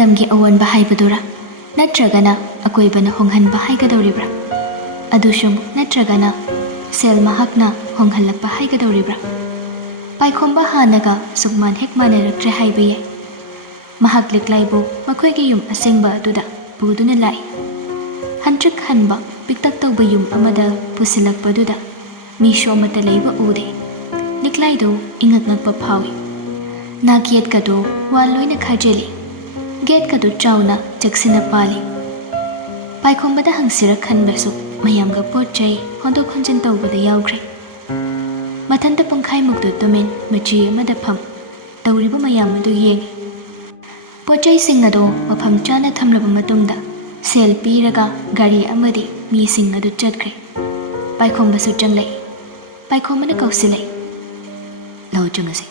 ꯃꯇꯝꯒꯤ ꯑꯑꯣꯟꯕ ꯍꯥꯏꯕꯗꯨꯔ ꯅꯠꯇ꯭ꯔꯒꯅ ꯑꯀꯣꯏꯕꯅ ꯍꯣꯡꯍꯟꯕ ꯍꯥꯏꯒꯗꯧꯔꯤꯕ꯭ꯔꯥ ꯑꯗꯨꯁꯨ ꯅꯠꯇ꯭ꯔꯒꯅ ꯁꯦꯜ ꯃꯍꯥꯛꯅ ꯍꯣꯡꯍꯜꯂꯛꯄ ꯍꯥꯏꯒꯗꯧꯔꯤꯕ꯭ꯔꯥ ꯄꯥꯏꯈꯣꯝꯕ ꯍꯥꯟꯅꯒ ꯁꯨꯛꯃꯥꯟ ꯍꯦꯛ ꯃꯥꯟꯅꯔꯛꯇ꯭ꯔꯦ ꯍꯥꯏꯕ ꯌꯥꯏ ꯃꯍꯥꯛ ꯂꯤꯛꯂꯥꯏꯕꯨ ꯃꯈꯣꯏꯒꯤ ꯌꯨꯝ ꯑꯁꯦꯡꯕ ꯑꯗꯨꯗ ꯄꯨꯗꯨꯅ ꯂꯥꯛꯏ ꯍꯟꯇ꯭ꯔꯤꯛ ꯍꯟꯕ ꯄꯤꯛꯇꯛ ꯇꯧꯕ ꯌꯨꯝ ꯑꯃꯗ ꯄꯨꯁꯤꯜꯂꯛꯄꯗꯨꯗ ꯃꯤꯁꯨ ꯑꯃꯠꯇ ꯂꯩꯕ ꯎꯗꯦ ꯂꯤꯛꯂꯥꯏꯗꯨ ꯏꯉꯛ ꯉꯛꯄ ꯐꯥꯎꯏ ꯅꯥꯒꯦꯠꯀꯗꯨ ꯋꯥꯜ ꯂꯣꯏꯅ ꯈꯥꯖꯤꯜꯂꯤ ꯒꯦꯠꯀꯗꯨ ꯆꯥꯎꯅ ꯆꯦꯛꯁꯤꯟꯅ ꯄꯥꯜꯂꯤ ꯄꯥꯏꯈꯣꯝꯕꯗ ꯍꯪꯁꯤꯔ ꯈꯟꯕꯁꯨ ꯃꯌꯥꯝꯒ ꯄꯣꯠ ꯆꯩ ꯍꯣꯟꯗꯣꯛ ꯍꯣꯟꯖꯤꯟ ꯇꯧꯕꯗ ꯌꯥꯎꯈ꯭ꯔꯦ ꯃꯊꯟꯇ ꯄꯨꯡꯈꯥꯏꯃꯨꯛꯇꯨ ꯇꯨꯃꯤꯟ ꯃꯆꯤ ꯑꯃꯗ ꯐꯝ ꯇꯧꯔꯤꯕ ꯃꯌꯥꯝ ꯑꯗꯨ ꯌꯦꯡꯉꯤ ꯄꯣꯠ ꯆꯩꯁꯤꯡ ꯑꯗꯨ ꯃꯐꯝ ꯆꯥꯅ ꯊꯝꯂꯕ ꯃꯇꯨꯡꯗ ꯁꯦꯜ ꯄꯤꯔꯒ ꯒꯥꯔꯤ ꯑꯃꯗꯤ ꯃꯤꯁꯤꯡ ꯑꯗꯨ ꯆꯠꯈ꯭ꯔꯦ ꯄꯥꯏꯈꯣꯝꯕꯁꯨ ꯆꯪꯂꯛꯏ ꯄꯥꯏꯈꯣꯝꯕꯅ ꯀꯧꯁꯤꯜꯂꯛꯏ ꯂꯥꯛꯑꯣ ꯆꯪꯉꯁꯤ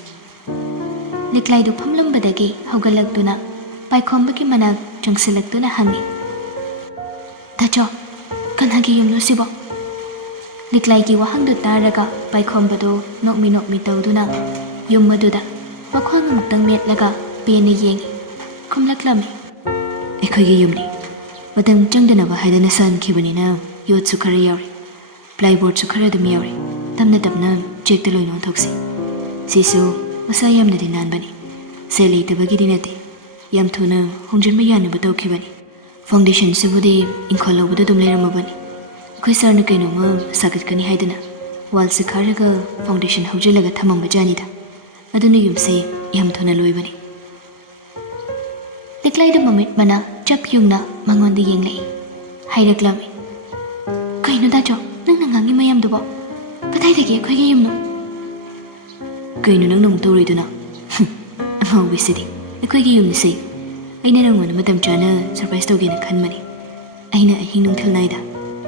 ꯂꯤꯛꯂꯥꯏꯗꯨ ꯐꯝꯂꯝꯕꯗꯒꯤ ꯍꯧꯒꯠꯂꯛꯇꯨꯅ ꯄꯥꯏꯈꯣꯝꯕꯒꯤ ꯃꯅꯥꯛ ꯆꯪꯁꯤꯜꯂꯛꯇꯨꯅ ꯍꯪꯉꯤ ꯗꯥꯆꯧ ꯀꯅꯥꯒꯤ ꯌꯨꯝꯅꯣ ꯁꯤꯕꯣ ꯂꯤꯛꯂꯥꯏꯒꯤ ꯋꯥꯍꯪꯗꯨ ꯇꯥꯔꯒ ꯄꯥꯏꯈꯣꯝꯕꯗꯨ ꯅꯣꯛꯃꯤ ꯅꯣꯛꯃꯤ ꯇꯧꯗꯨꯅ ꯌꯨꯝ ꯑꯗꯨꯗ ꯃꯈ꯭ꯋꯥꯡ ꯑꯃꯨꯛꯇꯪ ꯃꯦꯠꯂꯒ ꯄꯦꯟꯅ ꯌꯦꯡꯉꯤ ꯈꯨꯝꯂꯛꯂꯝꯃꯤ ꯑꯩꯈꯣꯏꯒꯤ ꯌꯨꯝꯅꯤ ꯃꯇꯝ ꯆꯪꯗꯅꯕ ꯍꯥꯏꯗꯅ ꯁꯥꯟꯈꯤꯕꯅꯤꯅ ꯌꯣꯠꯁꯨ ꯈꯔ ꯌꯥꯎꯔꯤ ꯄ꯭ꯂꯥꯏꯕꯣꯔꯗꯁꯨ ꯈꯔ ꯑꯗꯨꯝ ꯌꯥꯎꯔꯤ ꯇꯞꯅ ꯇꯞꯅ ꯆꯦꯛꯇ ꯂꯣꯏꯅ ꯑꯣꯟꯊꯣꯛꯁꯤ ꯁꯤꯁꯨ ꯃꯁꯥ ꯌꯥꯝꯅꯗꯤ ꯅꯥꯟꯕꯅꯤ ꯁꯦꯜ ꯂꯩꯇꯕꯒꯤꯗꯤ ꯅꯠꯇꯦ ꯌꯥꯝ ꯊꯨꯅ ꯍꯣꯡꯖꯤꯟꯕ ꯌꯥꯅꯕ ꯇꯧꯈꯤꯕꯅꯤ ꯐꯥꯎꯟꯗꯦꯁꯟꯁꯤꯕꯨꯗꯤ ꯏꯪꯈꯣꯜ ꯂꯧꯕꯗ ꯑꯗꯨꯝ ꯂꯩꯔꯝꯃꯕꯅꯤ ꯑꯩꯈꯣꯏ ꯁꯥꯔꯅ ꯀꯩꯅꯣꯝꯃ ꯁꯥꯒꯠꯀꯅꯤ ꯍꯥꯏꯗꯅ ꯋꯥꯜꯁꯦ ꯈꯥꯔꯒ ꯐꯥꯎꯟꯗꯦꯁꯟ ꯍꯧꯖꯤꯜꯂꯒ ꯊꯝꯃꯝꯕꯖꯥꯅꯤꯗ ꯑꯗꯨꯅ ꯌꯨꯝꯁꯦ ꯌꯥꯝ ꯊꯨꯅ ꯂꯣꯏꯕꯅꯤ ꯂꯤꯛꯂꯥꯏꯗꯨ ꯃꯃꯤꯠ ꯃꯅꯥ ꯆꯞ ꯌꯨꯡꯅ ꯃꯉꯣꯟꯗ ꯌꯦꯡꯂꯛꯏ ꯍꯥꯏꯔꯛꯂꯝꯃꯤ ꯀꯩꯅꯣ ꯗꯥꯆꯧ ꯅꯪꯅ ꯉꯥꯡꯉꯤ ꯃꯌꯥꯝꯗꯨꯕꯣ ꯀꯗꯥꯏꯗꯒꯤ ꯑꯩꯈꯣꯏꯒꯤ ꯌꯨꯝꯅꯣ ꯀꯩꯅꯣ ꯅꯪꯅ ꯑꯃꯨꯛ ꯇꯧꯔꯤꯗꯨꯅ ꯑꯉꯥꯎꯕꯤꯁꯤꯗꯤ ꯑꯩꯈꯣꯏꯒꯤ ꯌꯨꯝꯁꯦ ꯑꯩꯅ ꯅꯪꯉꯣꯟꯗ ꯃꯇꯝ ꯆꯥꯅ ꯁꯔꯄ꯭ꯔꯥꯏꯖ ꯇꯧꯒꯦꯅ ꯈꯟꯕꯅꯤ ꯑꯩꯅ ꯑꯍꯤꯡ ꯅꯨꯡꯊꯤꯜ ꯅꯥꯏꯗ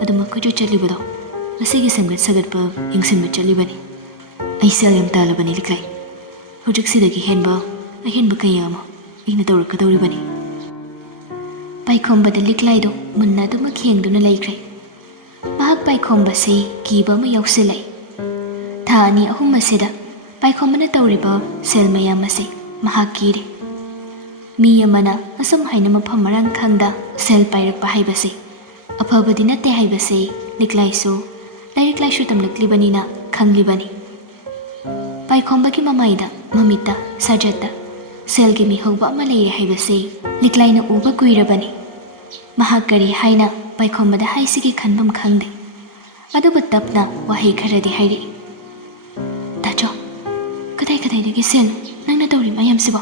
ꯑꯗꯨꯃꯛ ꯀꯣꯏꯆꯠ ꯆꯠꯂꯤꯕꯗꯣ ꯃꯁꯤꯒꯤ ꯁꯦꯝꯒꯠ ꯁꯥꯒꯠꯄ ꯌꯦꯡꯁꯤꯟꯕ ꯆꯠꯂꯤꯕꯅꯤ ꯑꯩ ꯁꯦꯜ ꯌꯥꯝ ꯇꯥꯜꯂꯕꯅꯤ ꯂꯤꯛꯂꯥꯏ ꯍꯧꯖꯤꯛꯁꯤꯗꯒꯤ ꯍꯦꯟꯕ ꯑꯍꯦꯟꯕ ꯀꯌꯥ ꯑꯃ ꯑꯩꯅ ꯇꯧꯔꯛꯀꯗꯧꯔꯤꯕꯅꯤ ꯄꯥꯏꯈꯣꯝꯕꯗ ꯂꯤꯛꯂꯥꯏꯗꯨ ꯃꯨꯟꯅ ꯑꯗꯨꯃꯛ ꯌꯦꯡꯗꯨꯅ ꯂꯩꯈ꯭ꯔꯦ ꯃꯍꯥꯛ ꯄꯥꯏꯈꯣꯝꯕꯁꯤ ꯀꯤꯕ ꯑꯃ ꯌꯥꯎꯁꯤꯜꯂꯛꯏ ꯊꯥ 2-3 ꯑꯁꯤꯗ ꯄꯥꯏꯈꯣꯝꯕꯅ ꯇꯧꯔꯤꯕ ꯁꯦꯜ ꯃꯌꯥꯝ ꯑꯁꯤ ꯃꯍꯥꯛ ꯀꯤꯔꯤ ꯃꯤ ꯑꯃꯅ ꯑꯁꯨꯝ ꯍꯥꯏꯅ ꯃꯐꯝ ꯃꯔꯥꯡ ꯈꯪꯗ ꯁꯦꯜ ꯄꯥꯏꯔꯛꯄ ꯍꯥꯏꯕꯁꯤ ꯑꯐꯕꯗꯤ ꯅꯠꯇꯦ ꯍꯥꯏꯕꯁꯤ ꯂꯤꯛꯂꯥꯏꯁꯨ ꯂꯥꯏꯔꯤꯛ ꯂꯥꯏꯁꯨ ꯇꯝꯂꯛꯂꯤꯕꯅꯤꯅ ꯈꯪꯂꯤꯕꯅꯤ ꯄꯥꯏꯈꯣꯝꯕꯒꯤ ꯃꯃꯥꯏꯗ ꯃꯃꯤꯠꯇ ꯁꯥꯖꯠꯇ ꯁꯦꯜꯒꯤ ꯃꯤꯍꯧꯕ ꯑꯃ ꯂꯩꯔꯦ ꯍꯥꯏꯕꯁꯤ ꯂꯤꯛꯂꯥꯏꯅ ꯎꯕ ꯀꯨꯏꯔꯕꯅꯤ ꯃꯍꯥꯛ ꯀꯔꯤ ꯍꯥꯏꯅ ꯄꯥꯏꯈꯣꯝꯕꯗ ꯍꯥꯏꯁꯤꯒꯤ ꯈꯟꯐꯝ ꯈꯪꯗꯦ ꯑꯗꯨꯕꯨ ꯇꯞꯅ ꯋꯥꯍꯩ ꯈꯔꯗꯤ ꯍꯥꯏꯔꯛꯏ ꯗꯥꯆꯧ ꯀꯗꯥꯏꯗꯒꯤ ꯁꯦꯜꯅꯣ ꯅꯪꯅ ꯇꯧꯔꯤ ꯃꯌꯥꯝꯁꯤꯕꯣ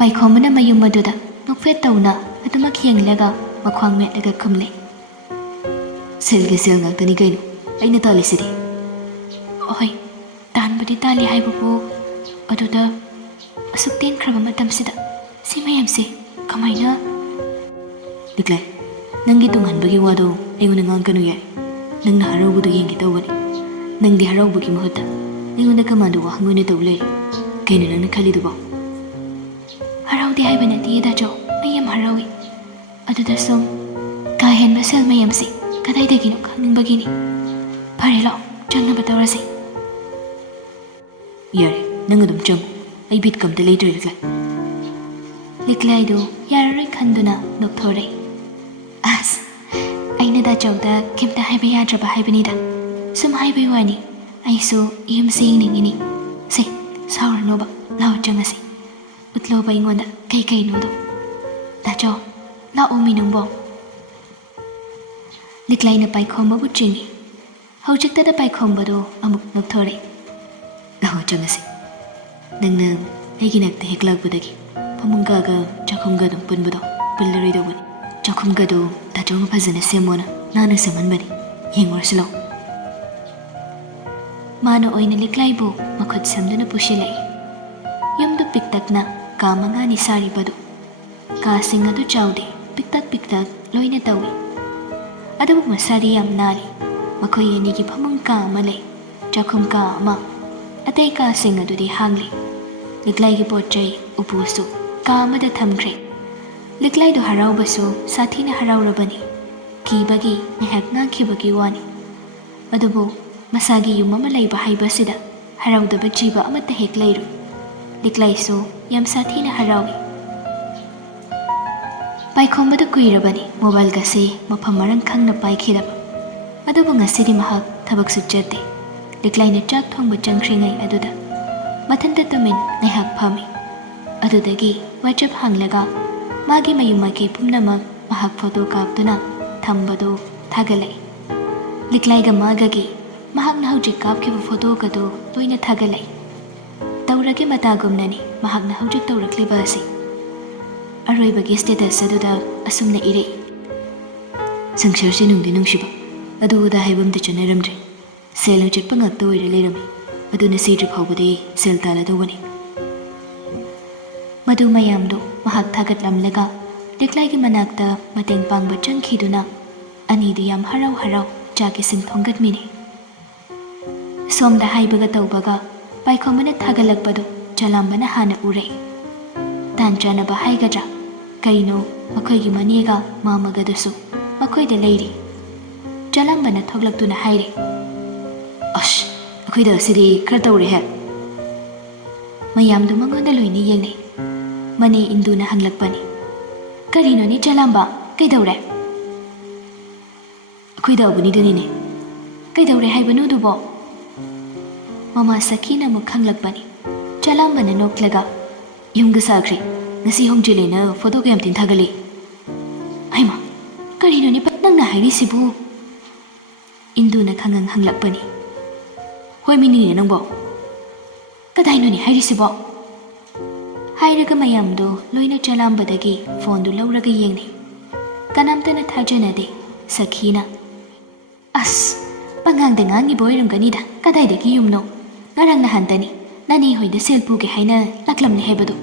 ꯄꯥꯏꯈꯣꯝꯕꯅ ꯃꯌꯨꯝ ꯑꯗꯨꯗ ꯅꯣꯛꯐꯦꯠ ꯇꯧꯅ ꯑꯗꯨꯃꯛ ꯌꯦꯡꯂꯒ ꯃꯈ꯭ꯋꯥꯡ ꯃꯦꯠꯂꯒ ꯈꯨꯝꯂꯦ ꯁꯦꯜꯒꯤ ꯁꯦꯜ ꯉꯥꯛꯇꯅꯤ ꯀꯩꯅꯣ ꯑꯩꯅ ꯇꯥꯜꯂꯤꯁꯤꯗꯤ ꯍꯣꯏ ꯇꯥꯟꯕꯗꯤ ꯇꯥꯜꯂꯤ ꯍꯥꯏꯕꯕꯨ ꯑꯗꯨꯗ ꯑꯁꯨꯛ ꯇꯦꯟꯈ꯭ꯔꯕ ꯃꯇꯝꯁꯤꯗ ꯁꯤ ꯃꯌꯥꯝꯁꯦ ꯀꯃꯥꯏꯅ ꯂꯤꯛꯂꯥꯏ ꯅꯪꯒꯤ ꯇꯨꯡꯍꯟꯕꯒꯤ ꯋꯥꯗꯣ ꯑꯩꯉꯣꯟꯗ ꯉꯥꯡꯀꯅꯨ ꯌꯥꯏ ꯅꯪꯅ ꯍꯔꯥꯎꯕꯗꯣ ꯌꯦꯡꯒꯦ ꯇꯧꯕꯅꯤ ꯅꯪꯗꯤ ꯍꯔꯥꯎꯕꯒꯤ ꯃꯍꯨꯠꯇ ꯑꯩꯉꯣꯟꯗ ꯀꯃꯥꯟꯗ ꯋꯥꯍꯪ ꯑꯣꯏꯅ ꯇꯧ ꯂꯩꯔꯦ ꯀꯩꯅꯣ ꯅꯪꯅ ꯈꯜꯂꯤꯗꯨꯕꯣ ꯍꯔꯥꯎꯗꯦ ꯍꯥꯏꯕ ꯅꯠꯇꯦ ꯗꯥꯆꯧ ꯑꯩ ꯌꯥꯝ ꯍꯔꯥꯎꯏ ꯑꯗꯨꯗ ꯁꯨꯝ ꯀꯥ ꯍꯦꯟꯕ ꯁꯦꯜ ꯃꯌꯥꯝꯁꯤ ꯀꯗꯥꯏꯗꯒꯤꯅꯣ ꯈꯪꯅꯤꯡꯕꯒꯤꯅꯤ ꯐꯔꯦ ꯂꯥꯛꯑꯣ ꯆꯪꯅꯕ ꯇꯧꯔꯁꯤ ꯌꯥꯔꯦ ꯅꯪ ꯑꯗꯨꯝ ꯆꯪꯉꯨ ꯑꯩ ꯕꯤꯠ ꯀꯝꯇ ꯂꯩꯇ꯭ꯔꯦ ꯂꯤꯛꯂꯥꯏ ꯂꯤꯛꯂꯥꯏꯗꯨ ꯌꯥꯔꯔꯣꯏ ꯈꯟꯗꯨꯅ ꯅꯣꯛꯊꯣꯔꯛꯏ ꯑꯁ ꯑꯩꯅ ꯗꯥꯆꯧꯗ ꯀꯩꯝꯇ ꯍꯥꯏꯕ ꯌꯥꯗ꯭ꯔꯕ ꯍꯥꯏꯕꯅꯤꯗ ꯁꯨꯝ ꯍꯥꯏꯕꯩ ꯋꯥꯅꯤ ꯑꯩꯁꯨ ꯌꯨꯝꯁꯦ ꯌꯦꯡꯅꯤꯡꯉꯤꯅꯤ ꯁꯦ ꯁꯥꯎꯔꯅꯣꯕ ꯂꯥꯛꯑꯣ ꯆꯪꯉꯁꯤ ꯎꯠꯂꯣꯕ ꯑꯩꯉꯣꯟꯗ ꯀꯩꯅꯣꯗꯣ ꯗꯥꯆꯧ ꯂꯥꯛꯑꯣ ꯃꯤ ꯅꯪꯕꯣ ꯂꯤꯛꯂꯥꯏꯅ ꯄꯥꯏꯈꯣꯝꯕꯕꯨ ꯆꯤꯡꯏ ꯍꯧꯖꯤꯛꯇꯗ ꯄꯥꯏꯈꯣꯝꯕꯗꯣ ꯑꯃꯨꯛ ꯅꯣꯛꯊꯣꯔꯛꯏ ꯂꯥꯛꯑꯣ ꯆꯪꯉꯁꯤ ꯅꯪꯅ ꯑꯩꯒꯤ ꯅꯥꯛꯇ ꯍꯦꯛ ꯂꯥꯛꯄꯗꯒꯤ ꯐꯃꯨꯡꯒꯥꯒ ꯆꯥꯛꯈꯨꯝꯒ ꯑꯗꯨꯝ ꯄꯨꯟꯕꯗꯣ ꯄꯨꯜꯂꯔꯣꯏꯗꯧꯕꯅꯤ ꯆꯥꯛꯈꯨꯝꯒꯗꯣ ꯗꯥꯆꯧꯅ ꯐꯖꯅ ꯁꯦꯝꯃꯣꯅ ꯅꯥꯟꯅ ꯁꯦꯝꯍꯟꯕꯅꯤ ꯌꯦꯡꯉꯨꯔꯁꯤ ꯂꯥꯛꯑꯣ ꯃꯥꯅ ꯑꯣꯏꯅ ꯂꯤꯛꯂꯥꯏꯕꯨ ꯃꯈꯨꯠ ꯁꯝꯗꯨꯅ ꯄꯨꯁꯤꯜꯂꯛꯏ ꯌꯨꯝꯗꯨ ꯄꯤꯛꯇꯛꯅ ꯀꯥ 5ꯅꯤ ꯁꯥꯔꯤꯕꯗꯨ ꯀꯥꯁꯤꯡ ꯑꯗꯨ ꯆꯥꯎꯗꯦ ꯄꯤꯛꯇꯛ ꯂꯣꯏꯅ ꯇꯧꯏ ꯑꯗꯨꯕꯨ ꯃꯁꯥꯗꯤ ꯌꯥꯝ ꯅꯥꯜꯂꯤ ꯃꯈꯣꯏ ꯑꯅꯤꯒꯤ ꯐꯃꯨꯡ ꯀꯥ ꯑꯃ ꯂꯩ ꯆꯥꯛꯈꯨꯝ ꯀꯥ ꯑꯃ ꯑꯇꯩ ꯀꯥꯁꯤꯡ ꯑꯗꯨꯗꯤ ꯍꯥꯡꯂꯤ ꯂꯤꯛꯂꯥꯏꯒꯤ ꯄꯣꯠ ꯆꯩ ꯎꯄꯨꯁꯨ ꯀꯥ ꯑꯃꯗ ꯊꯝꯈ꯭ꯔꯦ ꯂꯤꯛꯂꯥꯏꯗꯨ ꯍꯔꯥꯎꯕꯁꯨ ꯁꯥꯊꯤꯅ ꯍꯔꯥꯎꯔꯕꯅꯤ ꯀꯤꯕꯒꯤ ꯉꯥꯏꯍꯥꯛ ꯉꯥꯡꯈꯤꯕꯒꯤ ꯋꯥꯅꯤ ꯑꯗꯨꯕꯨ ꯃꯁꯥꯒꯤ ꯌꯨꯝ ꯑꯃ ꯂꯩꯕ ꯍꯥꯏꯕꯁꯤꯗ ꯍꯔꯥꯎꯗꯕ ꯖꯤꯕ ꯑꯃꯠꯇ ꯍꯦꯛ ꯂꯩꯔꯣꯏ ꯂꯤꯛꯂꯥꯏꯁꯨ ꯌꯥꯝ ꯁꯥꯊꯤꯅ ꯍꯔꯥꯎꯏ ꯄꯥꯏꯈꯣꯝꯕꯗ ꯀꯨꯏꯔꯕꯅꯤ ꯃꯣꯕꯥꯏꯜꯒꯁꯦ ꯃꯐꯝ ꯃꯔꯥꯡ ꯈꯪꯅ ꯄꯥꯏꯈꯤꯗꯕ ꯑꯗꯨꯕꯨ ꯉꯁꯤꯗꯤ ꯃꯍꯥꯛ ꯊꯕꯛꯁꯨ ꯆꯠꯇꯦ ꯂꯤꯛꯂꯥꯏꯅ ꯆꯥꯛ ꯊꯣꯡꯕ ꯆꯪꯈ꯭ꯔꯤꯉꯩ ꯑꯗꯨꯗ ꯃꯊꯟꯇ ꯇꯨꯃꯤꯟ ꯉꯥꯏꯍꯥꯛ ꯐꯝꯃꯤ ꯑꯗꯨꯗꯒꯤ ꯋꯥꯆꯞ ꯍꯥꯡꯂꯒ ꯃꯥꯒꯤ ꯃꯌꯨꯝ ꯃꯀꯩ ꯄꯨꯝꯅꯃꯛ ꯃꯍꯥꯛ ꯐꯣꯇꯣ ꯀꯥꯞꯇꯨꯅ ꯊꯝꯕꯗꯨ ꯊꯥꯒꯠꯂꯛꯏ ꯂꯤꯛꯂꯥꯏꯒ ꯃꯥꯒꯒꯤ ꯃꯍꯥꯛꯅ ꯍꯧꯖꯤꯛ ꯀꯥꯞꯈꯤꯕ ꯐꯣꯇꯣꯒꯗꯨ ꯂꯣꯏꯅ ꯊꯥꯒꯠꯂꯛꯏ ꯇꯧꯔꯒꯦ ꯃꯇꯥꯒꯨꯝꯅꯅꯤ ꯃꯍꯥꯛꯅ ꯍꯧꯖꯤꯛ ꯇꯧꯔꯛꯂꯤꯕ ꯑꯁꯤ ꯑꯔꯣꯏꯕꯒꯤ ꯁ꯭ꯇꯦꯇꯁ ꯑꯗꯨꯗ ꯑꯁꯨꯝꯅ ꯏꯔꯛꯏ ꯁꯪꯁꯥꯔꯁꯦ ꯅꯨꯡꯗꯤ ꯅꯨꯡꯁꯤꯕ ꯑꯗꯨ ꯑꯗꯥ ꯍꯥꯏꯕ ꯑꯝꯇ ꯆꯠꯅꯔꯝꯗ꯭ꯔꯦ ꯁꯦꯜ ꯆꯠꯄ ꯉꯥꯛꯇ ꯑꯣꯏꯔ ꯂꯩꯔꯝꯃꯤ ꯑꯗꯨꯅ ꯁꯤꯗ꯭ꯔꯤ ꯐꯥꯎꯕꯗꯤ ꯁꯦꯜ ꯇꯥꯜꯂꯗꯧꯕꯅꯤ ꯃꯗꯨ ꯃꯌꯥꯝꯗꯨ ꯃꯍꯥꯛ ꯊꯥꯒꯠꯂꯝꯂꯒ ꯂꯤꯛꯂꯥꯏꯒꯤ ꯃꯅꯥꯛꯇ ꯃꯇꯦꯡ ꯄꯥꯡꯕ ꯆꯪꯈꯤꯗꯨꯅ ꯑꯅꯤꯗꯨ ꯌꯥꯝ ꯍꯔꯥꯎ ꯍꯔꯥꯎ ꯆꯥꯛ ꯏꯁꯤꯡ ꯊꯣꯡꯒꯠꯃꯤꯟꯅꯩ ꯁꯣꯝꯗ ꯍꯥꯏꯕꯒ ꯇꯧꯕꯒ ꯄꯥꯏꯈꯣꯝꯕꯅ ꯊꯥꯒꯠꯂꯛꯄꯗꯨ ꯆꯂꯥꯝꯕꯅ ꯍꯥꯟꯅ ꯎꯔꯛꯏ ꯇꯥꯟ ꯆꯥꯅꯕ ꯍꯥꯏꯒꯗ꯭ꯔꯥ ꯀꯩꯅꯣ ꯃꯈꯣꯏꯒꯤ ꯃꯅꯦꯒ ꯃꯥꯃꯒꯗꯨꯁꯨ ꯃꯈꯣꯏꯗ ꯂꯩꯔꯤ ꯆꯂꯥꯝꯕꯅ ꯊꯣꯛꯂꯛꯇꯨꯅ ꯍꯥꯏꯔꯤ ꯑꯁ ꯑꯩꯈꯣꯏꯗ ꯑꯁꯤꯗꯤ ꯈꯔ ꯇꯧꯔꯦꯍꯦ ꯃꯌꯥꯝꯗꯨ ꯃꯉꯣꯟꯗ ꯂꯣꯏꯅ ꯌꯦꯡꯅꯩ ꯃꯅꯦ ꯏꯟꯗꯨꯅ ꯍꯪꯂꯛꯄꯅꯤ ꯀꯔꯤꯅꯣꯅꯦ ꯆꯂꯥꯝꯕ ꯀꯩꯗꯧꯔꯦ ꯑꯩꯈꯣꯏꯗ ꯑꯕꯨꯅꯤꯗꯨꯅꯤꯅꯦ ꯀꯩꯗꯧꯔꯦ ꯍꯥꯏꯕꯅꯣꯗꯨꯕꯣ ꯃꯃꯥ ꯁꯈꯤꯅ ꯑꯃꯨꯛ ꯈꯪꯂꯛꯄꯅꯤ ꯆꯂꯥꯝꯕꯅ ꯅꯣꯛꯂꯒ ꯌꯨꯝꯒ ꯁꯥꯈ꯭ꯔꯦ ꯉꯁꯤ ꯍꯣꯡꯖꯤꯜꯂꯦꯅ ꯐꯣꯇꯣ ꯀꯌꯥꯝ ꯊꯤꯟ ꯊꯥꯒꯠꯂꯤ ꯍꯩꯃꯥ ꯀꯔꯤꯅꯣꯅꯦ ꯅꯪꯅ ꯍꯥꯏꯔꯤꯁꯤꯕꯨ ꯏꯟꯗꯨꯅ ꯈꯪꯍꯪ ꯍꯪꯂꯛꯄꯅꯤ ꯍꯣꯏ ꯃꯤꯅꯤꯅꯦ ꯅꯪꯕꯣ ꯀꯗꯥꯏꯅꯣꯅꯦ ꯍꯥꯏꯔꯤꯁꯤꯕꯣ ꯍꯥꯏꯔꯒ ꯃꯌꯥꯝꯗꯨ ꯂꯣꯏꯅ ꯆꯂꯥꯝꯕꯗꯒꯤ ꯐꯣꯟꯗꯨ ꯂꯧꯔꯒ ꯌꯦꯡꯅꯩ ꯀꯅꯥꯝꯇꯅ ꯊꯥꯖꯅꯗꯦ ꯁꯈꯤꯅ ꯑꯁ ꯄꯉꯥꯡꯗ ꯉꯥꯡꯉꯤꯕ ꯑꯣꯏꯔꯝꯒꯅꯤꯗ ꯀꯗꯥꯏꯗꯒꯤ ꯌꯨꯝꯅꯣ ꯉꯔꯥꯡ ꯅꯍꯥꯟꯇꯅꯤ ꯅꯅꯦ ꯍꯣꯏꯗ ꯁꯦꯜ ꯄꯨꯒꯦ ꯍꯥꯏꯅ ꯂꯥꯛꯂꯝꯂꯦ ꯍꯥꯏꯕꯗꯨ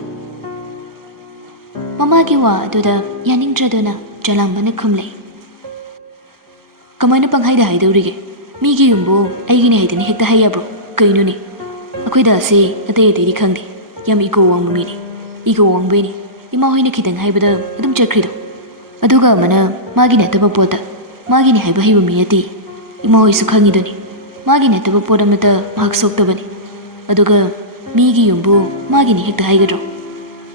ꯃꯃꯥꯒꯤ ꯋꯥ ꯑꯗꯨꯗ ꯌꯥꯅꯤꯡꯗ꯭ꯔꯗꯨꯅ ꯆꯂꯥꯝꯕꯅ ꯈꯨꯝꯂꯩ ꯀꯃꯥꯏꯅ ꯄꯪꯍꯥꯏꯗ ꯍꯥꯏꯗꯧꯔꯤꯒꯦ ꯃꯤꯒꯤ ꯌꯨꯝꯕꯨ ꯑꯩꯒꯤꯅꯦ ꯍꯥꯏꯗꯅ ꯍꯦꯛꯇ ꯍꯥꯏꯌꯕ꯭ꯔꯣ ꯀꯩꯅꯣꯅꯦ ꯑꯩꯈꯣꯏꯗ ꯑꯁꯤ ꯑꯇꯩ ꯑꯇꯩꯗꯤ ꯈꯪꯗꯦ ꯌꯥꯝ ꯏꯒꯣ ꯋꯥꯡꯕ ꯃꯤꯅꯤ ꯏꯒꯣ ꯋꯥꯡꯕꯩꯅꯤ ꯏꯃꯥ ꯍꯣꯏꯅ ꯈꯤꯇꯪ ꯍꯥꯏꯕꯗ ꯑꯗꯨꯝ ꯆꯠꯈ꯭ꯔꯤꯗꯣ ꯑꯗꯨꯒ ꯑꯃꯅ ꯃꯥꯒꯤ ꯅꯠꯇꯕ ꯄꯣꯠꯇ ꯃꯥꯒꯤꯅꯦ ꯍꯥꯏꯕ ꯍꯩꯕ ꯃꯤ ꯅꯠꯇꯦ ꯏꯃꯥ ꯍꯣꯏꯁꯨ ꯈꯪꯉꯤꯗꯨꯅꯤ ꯃꯥꯒꯤ ꯅꯠꯇꯕ ꯄꯣꯠ ꯑꯃꯇ ꯃꯍꯥꯛ ꯁꯣꯛꯇꯕꯅꯤ ꯑꯗꯨꯒ ꯃꯤꯒꯤ ꯌꯨꯝꯕꯨ ꯃꯥꯒꯤꯅꯤ ꯍꯦꯛꯇ ꯍꯥꯏꯒꯗ꯭ꯔꯣ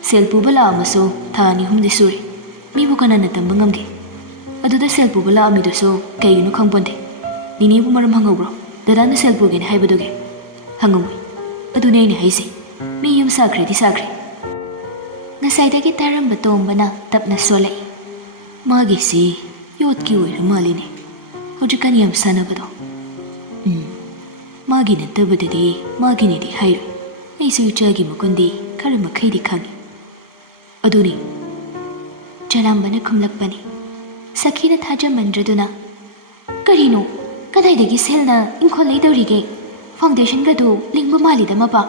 ꯁꯦꯜ ꯄꯨꯕ ꯂꯥꯛꯑꯃꯁꯨ ꯊꯥ 2-3 ꯁꯨꯔꯦ ꯃꯤꯕꯨ ꯀꯅꯥꯅ ꯇꯝꯕ ꯉꯝꯒꯦ ꯑꯗꯨꯗ ꯁꯦꯜ ꯄꯨꯕ ꯂꯥꯛꯑꯝꯃꯤꯗꯨꯁꯨ ꯀꯩꯒꯤꯅꯣ ꯈꯪꯄꯣꯟꯗꯦ ꯅꯤꯅꯦꯕꯨ ꯃꯔꯝ ꯍꯪꯍꯧꯕ꯭ꯔꯣ ꯗꯗꯥꯅ ꯁꯦꯜ ꯄꯨꯒꯦꯅ ꯍꯥꯏꯕꯗꯨꯒꯤ ꯍꯪꯉꯝꯃꯣꯏ ꯑꯗꯨꯅꯦ ꯑꯩꯅ ꯍꯥꯏꯁꯦ ꯃꯤ ꯌꯨꯝ ꯁꯥꯈ꯭ꯔꯦꯗꯤ ꯁꯥꯈ꯭ꯔꯦ ꯉꯁꯥꯏꯗꯒꯤ ꯇꯥꯔꯝꯕ ꯇꯣꯝꯕꯅ ꯇꯞꯅ ꯁꯣꯜꯂꯛꯏ ꯃꯥꯒꯤꯁꯤ ꯌꯣꯠꯀꯤ ꯑꯣꯏꯔ ꯃꯥꯜꯂꯤꯅꯦ ꯍꯧꯖꯤꯛꯀꯥꯟ ꯌꯥꯝ ꯁꯥꯟꯅꯕꯗꯣ ꯃꯥꯒꯤ ꯅꯠꯇꯕꯗꯗꯤ ꯃꯥꯒꯤꯅꯦꯗꯤ ꯍꯥꯏꯔꯣꯏ ꯑꯩꯁꯨ ꯏꯆꯥꯒꯤ ꯃꯒꯨꯟꯗꯤ ꯈꯔ ꯃꯈꯩꯗꯤ ꯈꯪꯉꯤ ꯑꯗꯨꯅꯤ ꯆꯂꯥꯝꯕꯅ ꯈꯨꯝꯂꯛꯄꯅꯤ ꯁꯈꯤꯅ ꯊꯥꯖꯃꯟꯗ꯭ꯔꯗꯨꯅ ꯀꯔꯤꯅꯣ ꯀꯗꯥꯏꯗꯒꯤ ꯁꯦꯜꯅ ꯏꯪꯈꯣꯜ ꯂꯩꯗꯧꯔꯤꯒꯦ ꯐꯥꯎꯟꯗꯦꯁꯟꯒꯗꯨ ꯂꯤꯡꯕ ꯃꯥꯜꯂꯤꯗ ꯃꯄꯥ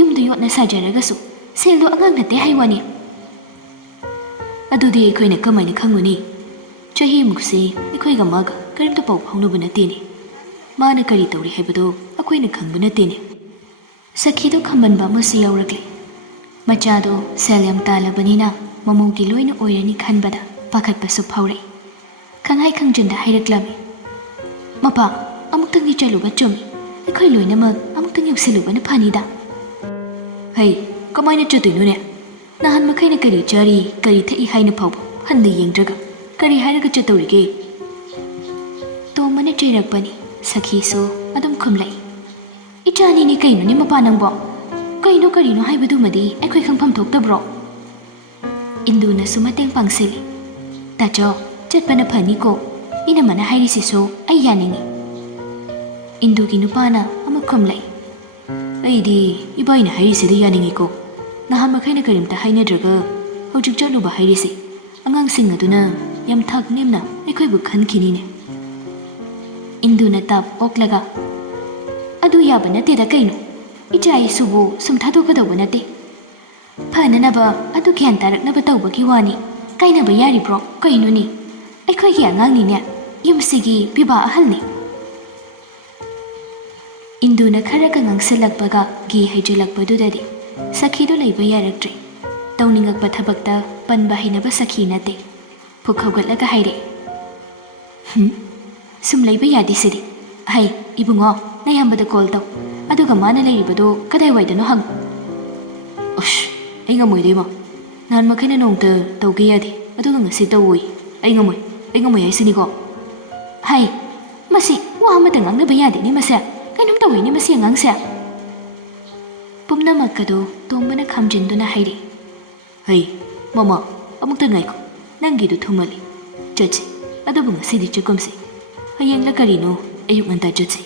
ꯌꯨꯝꯗꯨ ꯌꯣꯠꯅ ꯁꯥꯖꯔꯒꯁꯨ ꯁꯦꯜꯗꯣ ꯑꯉꯥꯡ ꯅꯠꯇꯦ ꯍꯥꯏꯋꯥꯅꯤ ꯑꯗꯨꯗꯤ ꯑꯩꯈꯣꯏꯅ ꯀꯃꯥꯏꯅ ꯈꯪꯒꯅꯤ ꯆꯍꯤꯃꯨꯛꯁꯦ ꯑꯩꯈꯣꯏꯒ ꯃꯥꯒ ꯀꯔꯤꯝꯇ ꯄꯥꯎ ꯐꯥꯎꯅꯕ ꯅꯠꯇꯦꯅꯦ ꯃꯥꯅ ꯀꯔꯤ ꯇꯧꯔꯤ ꯍꯥꯏꯕꯗꯣ ꯑꯩꯈꯣꯏꯅ ꯈꯪꯕ ꯅꯠꯇꯦꯅꯦ ꯁꯈꯤꯗꯣ ꯈꯝꯕꯟꯕ ꯑꯃꯁꯨ ꯌꯥꯎꯔꯛꯂꯦ ꯃꯆꯥꯗꯣ ꯁꯦꯜ ꯌꯥꯝ ꯇꯥꯜꯂꯕꯅꯤꯅ ꯃꯃꯧꯒꯤ ꯂꯣꯏꯅ ꯑꯣꯏꯔꯅꯤ ꯈꯟꯕꯗ ꯄꯥꯈꯠꯄꯁꯨ ꯐꯥꯎꯔꯛꯏ ꯈꯪꯍꯥꯏ ꯈꯪꯖꯤꯟꯗ ꯍꯥꯏꯔꯛꯂꯝꯃꯤ ꯃꯄꯥ ꯑꯃꯨꯛꯇꯪꯗꯤ ꯆꯠꯂꯨꯕ ꯆꯨꯝꯃꯤ ꯑꯩꯈꯣꯏ ꯂꯣꯏꯅꯃꯛ ꯑꯃꯨꯛꯇꯪ ꯌꯧꯁꯤꯜꯂꯨꯕꯅ ꯐꯅꯤꯗ ꯍꯩ ꯀꯃꯥꯏꯅ ꯆꯠꯇꯣꯏꯅꯣꯅꯦ ꯅꯍꯥꯟ ꯃꯈꯩꯅ ꯀꯔꯤ ꯆꯥꯔꯤ ꯀꯔꯤ ꯊꯛꯏ ꯍꯥꯏꯅ ꯐꯥꯎꯕ ꯍꯟꯅ ꯌꯦꯡꯗ꯭ꯔꯒ ꯀꯔꯤ ꯍꯥꯏꯔꯒ ꯆꯠꯇꯧꯔꯤꯒꯦ ꯇꯣꯝꯕꯅ ꯆꯩꯔꯛꯄꯅꯤ ꯁꯈꯤꯁꯨ ꯑꯗꯨꯝ ꯈꯨꯝꯂꯛꯏ ꯏꯆꯥꯅꯤꯅꯦ ꯀꯩꯅꯣꯅꯦ ꯃꯄꯥ ꯅꯪꯕꯣ ꯀꯩꯅꯣ ꯀꯔꯤꯅꯣ ꯍꯥꯏꯕꯗꯨꯃꯗꯤ ꯑꯩꯈꯣꯏ ꯈꯪꯐꯝ ꯊꯣꯛꯇꯕ꯭ꯔꯣ ꯏꯟꯗꯨꯅꯁꯨ ꯃꯇꯦꯡ ꯄꯥꯡꯁꯤꯜꯂꯤ ꯇꯥꯆꯧ ꯆꯠꯄꯅ ꯐꯅꯤꯀꯣ ꯏꯅꯝꯃꯅ ꯍꯥꯏꯔꯤꯁꯤꯁꯨ ꯑꯩ ꯌꯥꯅꯤꯡꯉꯤ ꯏꯟꯗꯨꯒꯤ ꯅꯨꯄꯥꯅ ꯑꯃꯨꯛ ꯈꯨꯝꯂꯛꯏ ꯑꯩꯗꯤ ꯏꯕꯥꯏꯅ ꯍꯥꯏꯔꯤꯁꯤꯗ ꯌꯥꯅꯤꯡꯉꯤꯀꯣ ꯅꯍꯥꯟ ꯃꯈꯩꯅ ꯀꯔꯤꯝꯇ ꯍꯥꯏꯅꯗ꯭ꯔꯒ ꯍꯧꯖꯤꯛ ꯆꯠꯂꯨꯕ ꯍꯥꯏꯔꯤꯁꯤ ꯑꯉꯥꯡꯁꯤꯡ ꯑꯗꯨꯅ ꯌꯥꯝ ꯊꯥꯛ ꯅꯦꯝꯅ ꯑꯩꯈꯣꯏꯕꯨ ꯈꯟꯈꯤꯅꯤꯅꯦ ꯏꯟꯗꯨꯅ ꯇꯥꯞ ꯑꯣꯛꯂꯒ ꯑꯗꯨ ꯌꯥꯕ ꯅꯠꯇꯦꯗ ꯀꯩꯅꯣ ꯏꯆꯥ ꯏꯁꯨꯕꯨ ꯁꯨꯝ ꯊꯥꯗꯣꯛꯀꯗꯧꯕ ꯅꯠꯇꯦ ꯐꯅꯅꯕ ꯑꯗꯨ ꯒ꯭ꯌꯥꯟ ꯇꯥꯔꯛꯅꯕ ꯇꯧꯕꯒꯤ ꯋꯥꯅꯤ ꯀꯥꯏꯅꯕ ꯌꯥꯔꯤꯕ꯭ꯔꯣ ꯀꯩꯅꯣꯅꯤ ꯑꯩꯈꯣꯏꯒꯤ ꯑꯉꯥꯡꯅꯤꯅꯦ ꯌꯨꯝꯁꯤꯒꯤ ꯄꯤꯕꯥ ꯑꯍꯜꯅꯤ ꯏꯟꯗꯨꯅ ꯈꯔꯒ ꯉꯥꯡꯁꯤꯜꯂꯛꯄꯒ ꯒꯤ ꯍꯩꯖꯤꯜꯂꯛꯄꯗꯨꯗꯗꯤ ꯁꯈꯤꯗꯨ ꯂꯩꯕ ꯌꯥꯔꯛꯇ꯭ꯔꯦ ꯇꯧꯅꯤꯡꯉꯛꯄ ꯊꯕꯛꯇ ꯄꯟꯕ ꯍꯩꯅꯕ ꯁꯈꯤ ꯅꯠꯇꯦ ꯄꯨꯛ ꯍꯧꯒꯠꯂꯒ ꯍꯥꯏꯔꯛꯑꯦ ꯁꯨꯝ ꯂꯩꯕ ꯌꯥꯗꯦ ꯁꯤꯗꯤ ꯍꯩ ꯏꯕꯨꯡꯉꯣ ꯅꯌꯥꯝꯕꯗ ꯀꯣꯜ ꯇꯧ ꯑꯗꯨꯒ ꯃꯥꯅ ꯂꯩꯔꯤꯕꯗꯣ ꯀꯗꯥꯏꯋꯥꯏꯗꯅꯣ ꯍꯪꯉꯨ ꯑꯁ ꯑꯩ ꯉꯝꯃꯣꯏꯗꯣꯏꯃꯣ ꯅꯍꯥꯟ ꯃꯈꯩꯅ ꯅꯣꯡꯇ ꯇꯧꯒꯦ ꯌꯥꯗꯦ ꯑꯗꯨꯒ ꯉꯁꯤ ꯇꯧꯋꯤ ꯑꯩ ꯉꯝꯃꯣꯏ ꯍꯥꯏꯁꯤꯅꯤꯀꯣ ꯍꯥꯏ ꯃꯁꯤ ꯋꯥ ꯑꯃꯇ ꯉꯥꯡꯅꯕ ꯌꯥꯗꯦꯅꯤ ꯃꯁꯦ ꯀꯩꯅꯣꯝ ꯇꯧꯋꯤꯅꯤ ꯃꯁꯤ ꯑꯉꯥꯡꯁꯦ ꯄꯨꯝꯅꯃꯛꯀꯗꯣ ꯇꯣꯝꯕꯅ ꯈꯥꯝꯖꯤꯟꯗꯨꯅ ꯍꯥꯏꯔꯤ ꯍꯩ ꯃꯃꯥ ꯑꯃꯨꯛꯇ ꯉꯥꯏꯈꯣ ꯅꯪꯒꯤꯗꯨ ꯊꯨꯝꯃꯜꯂꯤ ꯆꯠꯁꯤ ꯑꯗꯨꯕꯨ ꯉꯁꯤꯗꯤ ꯆꯠꯀꯨꯝꯁꯤ ꯍꯌꯦꯡꯂ ꯀꯔꯤꯅꯣ ꯑꯌꯨꯛ ꯉꯟꯇꯥ ꯆꯠꯁꯤ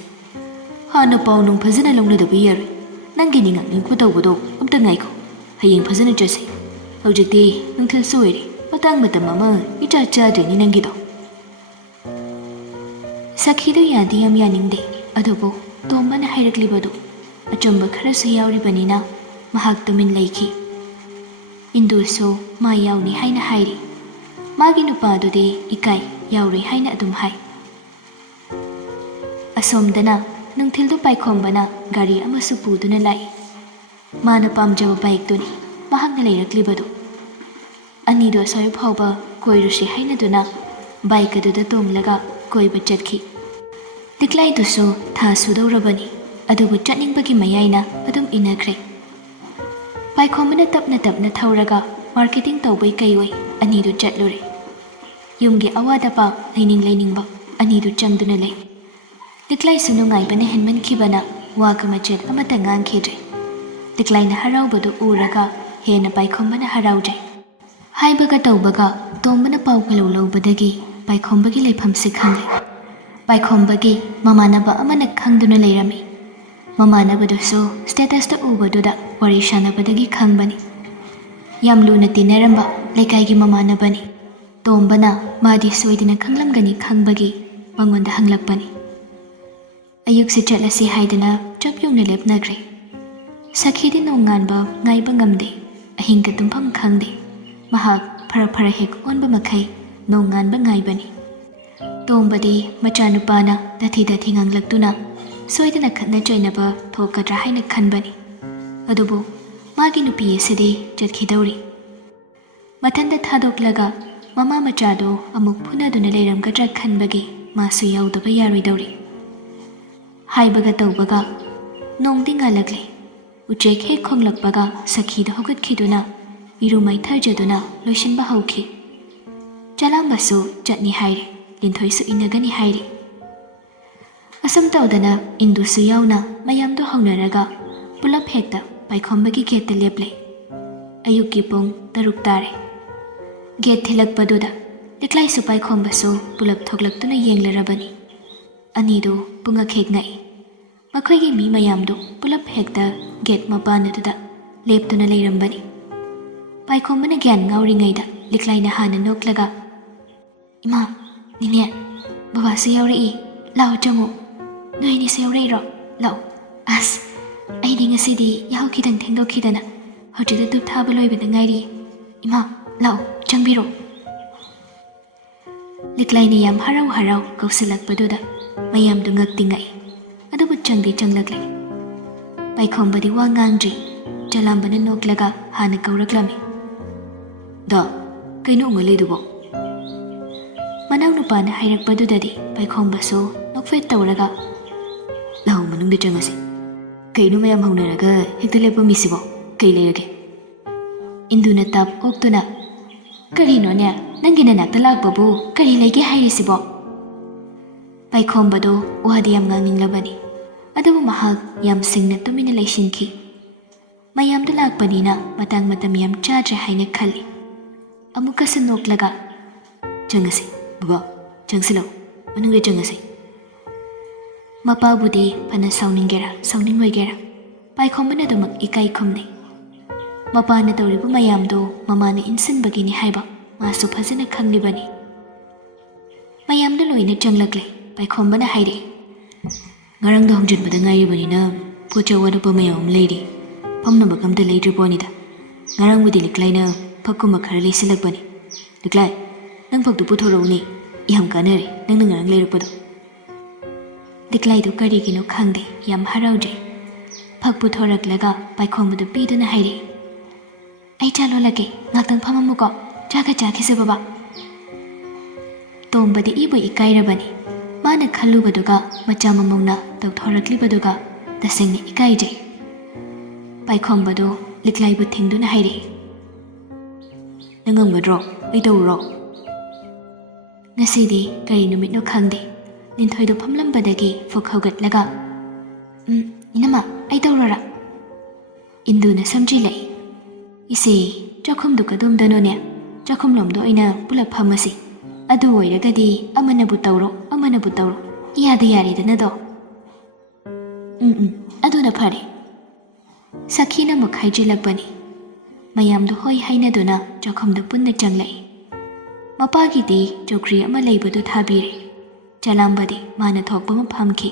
ꯍꯥꯟꯅ ꯄꯥꯎ ꯅꯨꯡ ꯐꯖꯅ ꯂꯧꯅꯗꯕ ꯌꯥꯔꯣꯏ ꯅꯪꯒꯤ ꯅꯤꯡꯉꯛ ꯇꯧꯕꯗꯣ ꯑꯝꯇ ꯉꯥꯏꯈꯣ ꯍꯌꯦꯡ ꯐꯖꯅ ꯆꯠꯁꯤ ꯍꯧꯖꯤꯛꯇꯤ ꯅꯨꯡꯊꯤꯜꯁꯨ ꯑꯣꯏꯔꯦ ꯃꯇꯥꯡ ꯃꯇꯝ ꯑꯃ ꯏꯆꯥ ꯆꯥꯗ꯭ꯔꯦꯅꯤ ꯅꯪꯒꯤꯗꯣ ꯁꯈꯤꯗꯨ ꯌꯥꯗꯤ ꯌꯥꯝ ꯌꯥꯅꯤꯡꯗꯦ ꯑꯗꯨꯕꯨ ꯇꯣꯝꯕꯅ ꯍꯥꯏꯔꯛꯂꯤꯕꯗꯨ ꯑꯆꯨꯝꯕ ꯈꯔꯁꯨ ꯌꯥꯎꯔꯤꯕꯅꯤꯅ ꯃꯍꯥꯛ ꯇꯨꯃꯤꯟ ꯂꯩꯈꯤ ꯏꯟꯗꯨꯁꯨ ꯃꯥ ꯌꯥꯎꯅꯤ ꯍꯥꯏꯅ ꯍꯥꯏꯔꯤ ꯃꯥꯒꯤ ꯅꯨꯄꯥꯗꯨꯗꯤ ꯏꯀꯥꯏ ꯌꯥꯎꯔꯣꯏ ꯍꯥꯏꯅ ꯑꯗꯨꯝ ꯍꯥꯏ ꯑꯁꯣꯝꯗꯅ ꯅꯨꯡꯊꯤꯜꯗꯨ ꯄꯥꯏꯈꯣꯝꯕꯅ ꯒꯥꯔꯤ ꯑꯃꯁꯨ ꯄꯨꯗꯨꯅ ꯂꯥꯛꯏ ꯃꯥꯅ ꯄꯥꯝꯖꯕ ꯕꯥꯏꯛꯇꯨꯅꯤ ꯃꯍꯥꯛꯅ ꯂꯩꯔꯛꯂꯤꯕꯗꯨ ꯑꯅꯤꯗꯣ ꯑꯁ꯭ꯋꯥꯏ ꯐꯥꯎꯕ ꯀꯣꯏꯔꯨꯁꯤ ꯍꯥꯏꯅꯗꯨꯅ ꯕꯥꯏꯛ ꯑꯗꯨꯗ ꯇꯣꯡꯂꯒ ꯀꯣꯏꯕ ꯆꯠꯈꯤ ꯂꯤꯛꯂꯥꯏꯗꯨꯁꯨ ꯊꯥ ꯁꯨꯗꯧꯔꯕꯅꯤ ꯑꯗꯨꯕꯨ ꯆꯠꯅꯤꯡꯕꯒꯤ ꯃꯌꯥꯏꯅ ꯑꯗꯨꯝ ꯏꯟꯅꯈ꯭ꯔꯦ ꯄꯥꯏꯈꯣꯝꯕꯅ ꯇꯞꯅ ꯇꯞꯅ ꯊꯧꯔꯒ ꯃꯥꯔꯀꯦꯇꯤꯡ ꯇꯧꯕꯩ ꯀꯩꯑꯣꯏ ꯑꯅꯤꯗꯨ ꯆꯠꯂꯨꯔꯦ ꯌꯨꯝꯒꯤ ꯑꯋꯥꯗꯄꯥ ꯂꯩꯅꯤꯡꯕ ꯑꯅꯤꯗꯨ ꯆꯪꯗꯨꯅ ꯂꯩ ꯂꯤꯛꯂꯥꯏꯁꯨ ꯅꯨꯡꯉꯥꯏꯕꯅ ꯍꯦꯟꯃꯟꯈꯤꯕꯅ ꯋꯥꯒ ꯃꯆꯦꯠ ꯑꯃꯠꯇ ꯉꯥꯡꯈꯤꯗ꯭ꯔꯦ ꯂꯤꯛꯂꯥꯏꯅ ꯍꯔꯥꯎꯕꯗꯨ ꯎꯔꯒ ꯍꯦꯟꯅ ꯄꯥꯏꯈꯣꯝꯕꯅ ꯍꯔꯥꯎꯖꯩ ꯍꯥꯏꯕꯒ ꯇꯧꯕꯒ ꯇꯣꯝꯕꯅ ꯄꯥꯎ ꯂꯧꯕꯗꯒꯤ ꯄꯥꯏꯈꯣꯝꯕꯒꯤ ꯂꯩꯐꯝꯁꯤ ꯈꯪꯂꯦ ꯄꯥꯏꯈꯣꯝꯕꯒꯤ ꯃꯃꯥꯟꯅꯕ ꯑꯃꯅ ꯈꯪꯗꯨꯅ ꯂꯩꯔꯝꯃꯤ ꯃꯃꯥꯟꯅꯕꯗꯨꯁꯨ ꯁ꯭ꯇꯦꯇꯁꯇ ꯎꯕꯗꯨꯗ ꯋꯥꯔꯤ ꯁꯥꯟꯅꯕꯗꯒꯤ ꯈꯪꯕꯅꯤ ꯌꯥꯝ ꯂꯨꯅ ꯇꯤꯟꯅꯔꯝꯕ ꯂꯩꯀꯥꯏꯒꯤ ꯃꯃꯥꯟꯅꯕꯅꯤ ꯇꯣꯝꯕꯅ ꯃꯥꯗꯤ ꯁꯣꯏꯗꯅ ꯈꯪꯂꯝꯒꯅꯤ ꯈꯪꯕꯒꯤ ꯃꯉꯣꯟꯗ ꯍꯪꯂꯛꯄꯅꯤ ꯑꯌꯨꯛꯁꯤ ꯆꯠꯂꯁꯤ ꯍꯥꯏꯗꯅ ꯆꯞ ꯌꯨꯡꯅ ꯂꯦꯞꯅꯈ꯭ꯔꯦ ꯁꯈꯤꯗꯤ ꯅꯣꯡꯉꯥꯟꯕ ꯉꯥꯏꯕ ꯉꯝꯗꯦ ꯑꯍꯤꯡꯒ ꯇꯨꯝꯐꯝ ꯈꯪꯗꯦ ꯃꯍꯥꯛ ꯐꯔ ꯍꯦꯛ ꯑꯣꯟꯕ ꯃꯈꯩ ꯅꯣꯡꯉꯥꯟꯕ ꯉꯥꯏꯕꯅꯤ ꯇꯣꯝꯕꯗꯤ ꯃꯆꯥꯅꯨꯄꯥꯅ ꯗꯊꯤ ꯉꯥꯡꯂꯛꯇꯨꯅ ꯁꯣꯏꯗꯅ ꯈꯠꯅ ꯆꯩꯅꯕ ꯊꯣꯛꯀꯗ꯭ꯔꯥ ꯍꯥꯏꯅ ꯈꯟꯕꯅꯤ ꯑꯗꯨꯕꯨ ꯃꯥꯒꯤ ꯅꯨꯄꯤ ꯑꯁꯤꯗꯤ ꯆꯠꯈꯤꯗꯧꯔꯤ ꯃꯊꯟꯇ ꯊꯥꯗꯣꯛꯂꯒ ꯃꯃꯥ ꯃꯆꯥꯗꯣ ꯑꯃꯨꯛ ꯐꯨꯅꯗꯨꯅ ꯂꯩꯔꯝꯒꯗ꯭ꯔꯥ ꯈꯟꯕꯒꯤ ꯃꯥꯁꯨ ꯌꯥꯎꯗꯕ ꯌꯥꯔꯣꯏꯗꯧꯔꯤ ꯍꯥꯏꯕꯒ ꯇꯧꯕꯒ ꯅꯣꯡꯗꯤ ꯉꯥꯜꯂꯛꯂꯦ ꯎꯆꯦꯛ ꯍꯦꯛ ꯈꯣꯡꯂꯛꯄꯒ ꯁꯈꯤꯗ ꯍꯧꯒꯠꯈꯤꯗꯨꯅ ꯏꯔꯨ ꯃꯥꯏꯊꯖꯗꯨꯅ ꯂꯣꯏꯁꯤꯟꯕ ꯍꯧꯈꯤ ꯆꯂꯥꯝꯕꯁꯨ ꯆꯠꯅꯤ ꯍꯥꯏꯔꯦ ꯂꯤꯟꯊꯣꯏꯁꯨ ꯏꯟꯅꯒꯅꯤ ꯍꯥꯏꯔꯤ ꯑꯁꯨꯝ ꯇꯧꯗꯅ ꯏꯟꯗꯨꯁꯨ ꯌꯥꯎꯅ ꯃꯌꯥꯝꯗꯣ ꯍꯧꯅꯔꯒ ꯄꯨꯂꯞ ꯍꯦꯛꯇ ꯄꯥꯏꯈꯣꯝꯕꯒꯤ ꯒꯦꯠꯇ ꯂꯦꯞꯂꯦ ꯑꯌꯨꯛꯀꯤ ꯄꯨꯡ 6 ꯇꯥꯔꯦ ꯒꯦꯠ ꯊꯤꯜꯂꯛꯄꯗꯨꯗ ꯂꯤꯛꯂꯥꯏꯁꯨ ꯄꯥꯏꯈꯣꯝꯕꯁꯨ ꯄꯨꯂꯞ ꯊꯣꯛꯂꯛꯇꯨꯅ ꯌꯦꯡꯂꯔꯕꯅꯤ ꯑꯅꯤꯗꯨ ꯄꯨꯡꯉꯛ ꯍꯦꯛ ꯉꯛꯏ ꯃꯈꯣꯏꯒꯤ ꯃꯤ ꯃꯌꯥꯝꯗꯨ ꯄꯨꯂꯞ ꯍꯦꯛꯇ ꯒꯦꯠ ꯃꯄꯥꯟ ꯑꯗꯨꯗ ꯂꯦꯞꯇꯨꯅ ꯂꯩꯔꯝꯕꯅꯤ ꯄꯥꯏꯈꯣꯝꯕꯅ ꯒ꯭ꯌꯥꯟ ꯉꯥꯎꯔꯤꯉꯩꯗ ꯂꯤꯛꯂꯥꯏꯅ ꯍꯥꯟꯅ ꯅꯣꯛꯂꯒ ꯏꯃꯥ ꯅꯤꯅꯦ ꯕꯕꯥꯁꯨ ꯌꯥꯎꯔꯛꯏ ꯂꯥꯛꯑꯣ ꯆꯪꯉꯨ ꯅꯣꯏ ꯑꯅꯤꯁꯨ ꯌꯥꯎꯔꯛꯏꯔꯣ ꯂꯥꯛꯑꯣ ꯑꯁ ꯑꯩꯗꯤ ꯉꯁꯤꯗꯤ ꯌꯥꯍꯧ ꯈꯤꯇꯪ ꯊꯦꯡꯗꯣꯛꯈꯤꯗꯅ ꯍꯧꯖꯤꯛꯇ ꯙꯨꯞ ꯊꯥꯕ ꯂꯣꯏꯕꯗ ꯉꯥꯏꯔꯤꯌꯦ ꯏꯃꯥ ꯂꯥꯛꯑꯣ ꯆꯪꯕꯤꯔꯣ ꯂꯤꯛꯂꯥꯏꯅ ꯌꯥꯝ ꯍꯔꯥꯎ ꯀꯧꯁꯤꯜꯂꯛꯄꯗꯨꯗ ꯃꯌꯥꯝꯗꯨ ꯉꯛꯇꯤ ꯉꯛꯏ ꯑꯗꯨꯕꯨ ꯆꯪꯗꯤ ꯆꯪꯂꯛꯂꯦ ꯄꯥꯏꯈꯣꯝꯕꯗꯤ ꯋꯥ ꯉꯥꯡꯗ꯭ꯔꯤ ꯆꯂꯥꯝꯕꯅ ꯅꯣꯛꯂꯒ ꯍꯥꯟꯅ ꯀꯧꯔꯛꯂꯝꯃꯤ ꯗꯥ ꯀꯩꯅꯣ ꯎꯡꯉꯂꯤꯗꯨꯕꯣ ꯃꯅꯥꯎ ꯅꯨꯄꯥꯅ ꯍꯥꯏꯔꯛꯄꯗꯨꯗꯗꯤ ꯄꯥꯏꯈꯣꯝꯕꯁꯨ ꯅꯣꯛꯐꯦꯠ ꯇꯧꯔꯒ ꯂꯥꯛꯑꯣ ꯃꯅꯨꯡꯗ ꯆꯪꯉꯁꯤ ꯀꯩꯅꯣ ꯃꯌꯥꯝ ꯍꯧꯅꯔꯒ ꯍꯦꯛꯇ ꯂꯦꯞꯄꯝꯃꯤꯁꯤꯕꯣ ꯀꯩ ꯂꯩꯔꯒꯦ ꯏꯟꯗꯨꯅ ꯇꯥꯞ ꯑꯣꯛꯇꯨꯅ ꯀꯔꯤꯅꯣꯅꯦ ꯅꯪꯒꯤ ꯅꯅꯥꯛꯇ ꯂꯥꯛꯄꯕꯨ ꯀꯔꯤ ꯂꯩꯒꯦ ꯍꯥꯏꯔꯤꯁꯤꯕꯣ ꯄꯥꯏꯈꯣꯝꯕꯗꯣ ꯋꯥꯗꯤ ꯌꯥꯝ ꯉꯥꯡꯅꯤꯡꯂꯕꯅꯤ ꯑꯗꯨꯕꯨ ꯃꯍꯥꯛ ꯌꯥꯝ ꯁꯤꯡꯅ ꯇꯨꯃꯤꯟꯅ ꯂꯩꯁꯤꯟꯈꯤ ꯃꯌꯥꯝꯗ ꯂꯥꯛꯄꯅꯤꯅ ꯃꯇꯝ ꯌꯥꯝ ꯆꯥꯗ꯭ꯔꯦ ꯍꯥꯏꯅ ꯈꯜꯂꯤ ꯑꯃꯨꯛꯀꯁꯨ ꯅꯣꯛꯂꯒ ꯆꯪꯉꯁꯤ ꯕꯕꯥ ꯆꯪꯁꯤꯜꯂꯛꯎ ꯃꯅꯨꯡꯗ ꯆꯪꯉꯁꯤ ꯃꯄꯥꯕꯨꯗꯤ ꯐꯅ ꯁꯥꯎꯅꯤꯡꯒꯦꯔꯥ ꯁꯥꯎꯅꯤꯡꯉꯣꯏꯒꯦꯔꯥ ꯄꯥꯏꯈꯣꯝꯕꯅ ꯑꯗꯨꯃꯛ ꯏꯀꯥꯏ ꯈꯨꯝꯅꯩ ꯃꯄꯥꯅ ꯇꯧꯔꯤꯕ ꯃꯌꯥꯝꯗꯣ ꯃꯃꯥꯅ ꯏꯟꯁꯤꯟꯕꯒꯤꯅꯤ ꯍꯥꯏꯕ ꯃꯥꯁꯨ ꯐꯖꯅ ꯈꯪꯂꯤꯕꯅꯤ ꯃꯌꯥꯝꯗꯣ ꯂꯣꯏꯅ ꯆꯪꯂꯛꯂꯦ ꯄꯥꯏꯈꯣꯝꯕꯅ ꯍꯥꯏꯔꯛꯏ ꯉꯔꯥꯡꯗꯣ ꯍꯧꯖꯤꯟꯕꯗ ꯉꯥꯏꯔꯤꯕꯅꯤꯅ ꯄꯣꯠ ꯆꯩ ꯑꯋꯥꯠꯄ ꯃꯌꯥꯝ ꯑꯃ ꯂꯩꯔꯤ ꯐꯝꯅꯕ ꯑꯝꯇ ꯂꯩꯇ꯭ꯔꯤ ꯄꯣꯠꯅꯤꯗ ꯉꯔꯥꯡꯕꯨꯗꯤ ꯂꯤꯛꯂꯥꯏꯅ ꯐꯛꯀꯨꯝꯕ ꯈꯔ ꯂꯩꯁꯤꯜꯂꯛꯄꯅꯤ ꯂꯤꯛꯂꯥꯏ ꯅꯪ ꯐꯛꯇꯨ ꯄꯨꯊꯣꯔꯛꯎꯅꯦ ꯌꯥꯝ ꯀꯥꯟꯅꯔꯦ ꯅꯪꯅ ꯉꯔꯥꯡ ꯂꯩꯔꯛꯄꯗꯣ ꯂꯤꯛꯂꯥꯏꯗꯨ ꯀꯔꯤꯒꯤꯅꯣ ꯈꯪꯗꯦ ꯌꯥꯝ ꯍꯔꯥꯎꯖꯩ ꯐꯛ ꯄꯨꯊꯣꯔꯛꯂꯒ ꯄꯥꯏꯈꯣꯝꯕꯗꯨ ꯄꯤꯗꯨꯅ ꯍꯥꯏꯔꯛꯏ ꯑꯩ ꯆꯥ ꯂꯣꯜꯂꯛꯀꯦ ꯉꯥꯛꯇꯪ ꯐꯝꯃꯝꯃꯨꯀꯣ ꯆꯥꯒ ꯆꯥꯈꯤꯁꯦ ꯕꯕꯥ ꯇꯣꯝꯕꯗꯤ ꯏꯕꯨ ꯏꯀꯥꯏꯔꯕꯅꯤ ꯃꯥꯅ ꯈꯜꯂꯨꯕꯗꯨꯒ ꯃꯆꯥ ꯃꯃꯧꯅ ꯇꯧꯊꯣꯔꯛꯂꯤꯕꯗꯨꯒ ꯇꯁꯦꯡꯅ ꯏꯀꯥꯏꯖꯩ ꯄꯥꯏꯈꯣꯝꯕꯗꯣ ꯂꯤꯛꯂꯥꯏꯕꯨ ꯊꯦꯡꯗꯨꯅ ꯍꯥꯏꯔꯛꯏ ꯅꯪ ꯉꯝꯒꯗ꯭ꯔꯣ ꯑꯩ ꯇꯧꯔꯨꯔꯣ? Ngasidi kari numit no khangde. Linthoi do phamlambadagi fuk haugatlaga. Inama ai taurara. Indu na samji lai. Ise chakhum du kadum danone. Chakhum lomdo aina pulap phamasi. Adu oiragadi amana bu tauro amana bu tauro. Iyada yari dana do. Adu na phare. Sakhina mukhai jilakbani. Mayam do hoi haina dona chakhum do punna changlai. Mapagidi chokri ama leibadu thabire. Jalambadi mana thokpa ma phamki.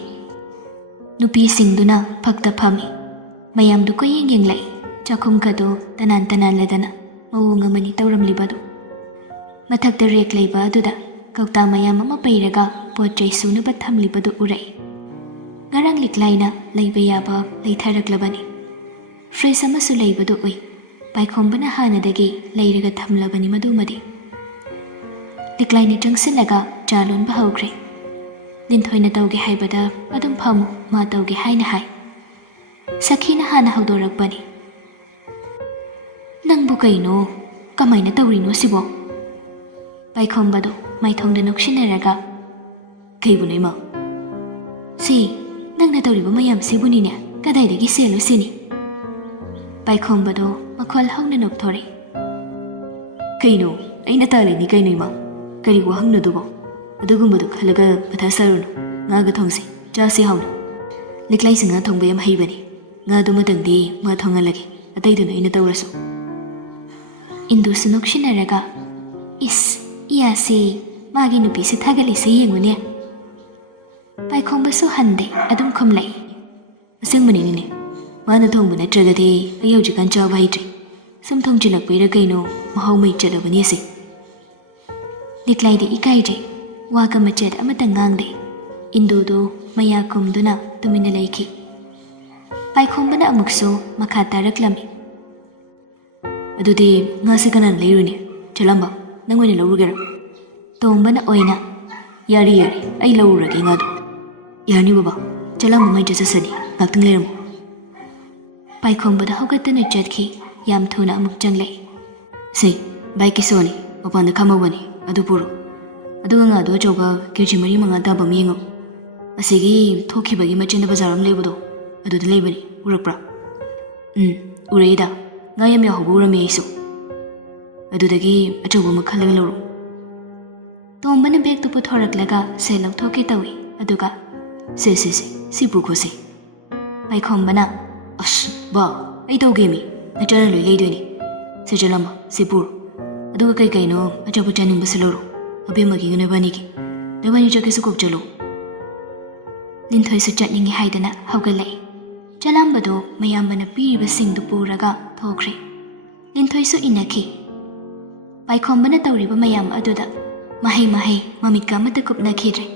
Nupi singduna phakta phami. Mayam du ko yeng lai. Chakhum kadu tanan ledana. Mawung amani tauramlibadu. Mathakta rek leiba aduda kauta mayam ama pairaga pot chai sunaba thamlibadu urai. Ngarang liklaina leiba yaba leitharaklabani. Fresh amasu leibadu ui. Paikhombana hanadagi leiraga thamlabani madumadi. Liklaini changsilaga jalon bahawkre. Linthoi na tawge haibada adum phamu ma tawge haina hai. Sakhina hana hawdorakbani. Nangbu kaino kamaina tawrino sibo. Paikhombado maithongda noksinaraga. Kaibu naima. Si nangna tawriba mayam sibunine kadaidagi selo sini. Paikhombado makhwal hawna nokthori. Kaino aina talini kaino ima. Kari wahang na dubo. Adugumadu khalaga pathasaruno. Nga thongsi chasi hawna. Liklai singa thongba yam haibani. Nga dumatangdi ma thongalagi. Ataiduna ina tawrasu. Indu sunoksinaraga. Is iyasi magi nupi si thagali si yengune. Paikhomba su hande adum khomlai. Asingmani nine. Mana thongba natragadi ayawjikan chaba haitri. Sum thongjilakpaira kaino mahaw mai chalabani asi. Liklaide ikaide waga machet amata ngangde. Indudo maya kumduna tumina laiki. Paikhombana amukso makha taraklami. Adudi ngasi kanan leiruni. Chalamba nangwani lawrugera. Tombana oina. Yari ay lawruragi ngado. Yarni baba chalamba ngai jasasani ngaktang leiramu. Paikhombada haugatana chatki yam thuna amuk changlai. Sei baiki soni mapanda khamawani. Adu puro. Aduga nga do choba keji mari manga taba miengo. Asigi thokibagi machinda bazaram lebudo. Aduda lebani urakpra. Uraida. Nga yam yahobu urami aisu. Adudagi achoba makhalaga loro. Tombana beg tu puthoraklaga se lauthoke tawi. Aduga si pukhosi. Paikhombana ba ai tawgemi nachana loi leidoini. Se jalama se puro. Aduga kai kaino achabu chaning basiloro abemagi nganabanigi dabani chake su kopchalo Linthoi su chatningi haidana haugalai chalambado mayambana piriba singdu puraga thokre Linthoi su inaki Paikhombana tawriba mayam aduda mahai mamika mata kupna khidre